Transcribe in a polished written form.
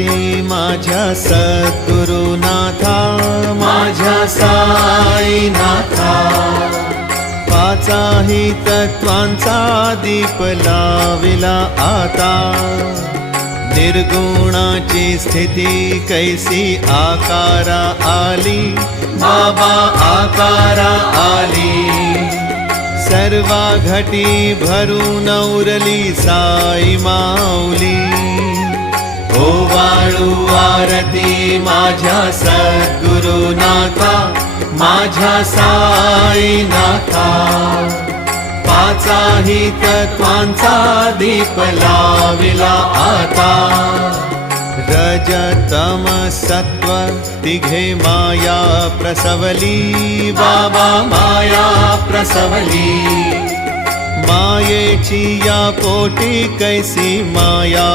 आरती माझ्या सद्गुरुनाथा, माझ्या साईनाथा। पाचाही तत्वांचा दीप लाविला आता, निर्गुणाची स्थिती कैसी आकारा आली, बाबा आकारा आली। सर्वा घटी भरून उरली साई माऊली, ओवाळू आरती माझ्या सद्गुरुनाथा, माझ्या साईनाथा। पाचाही तत्वांचा दीप लाविला आता, रज तम सत्व तिघे माया प्रसवली, बाबा माया प्रसवली। मायेची या पोटी कैसी माया